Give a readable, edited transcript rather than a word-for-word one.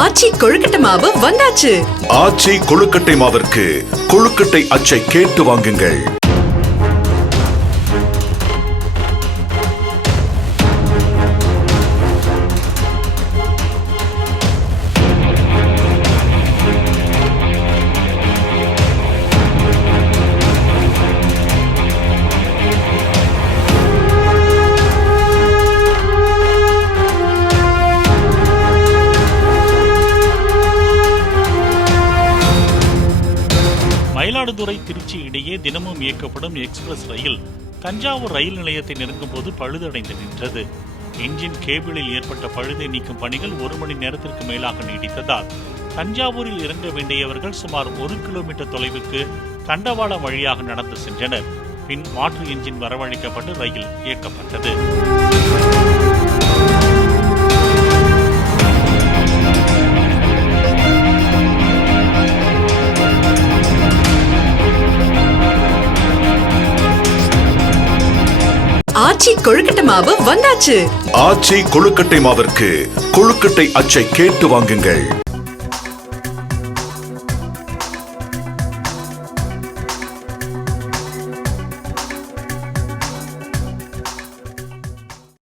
ஆச்சி கொழுக்கட்டை மாவு வந்தாச்சு. ஆச்சி கொழுக்கட்டை மாவிற்கு கொழுக்கட்டை அச்சை கேட்டு வாங்குங்கள். மயிலாடுதுறை திருச்சி இடையே தினமும் இயக்கப்படும் எக்ஸ்பிரஸ் ரயில் தஞ்சாவூர் ரயில் நிலையத்தை நெருங்கும் போது பழுதடைந்து நின்றது. என்ஜின் கேபிளில் ஏற்பட்ட பழுதை நீக்கும் பணிகள் 1 மணி நேரத்திற்கு மேலாக நீடித்ததால் தஞ்சாவூரில் இறங்க வேண்டியவர்கள் சுமார் 1 கிலோமீட்டர் தொலைவுக்கு தண்டவாளம் வழியாக நடந்து சென்றனர். பின் மாற்று என்ஜின் வரவழைக்கப்பட்டு ரயில் இயக்கப்பட்டது. ஆச்சி கொழுக்கட்டை மாவு வந்தாச்சு. ஆச்சி கொழுக்கட்டை மாவிற்கு கொழுக்கட்டை அச்சை கேட்டு வாங்குங்கள்.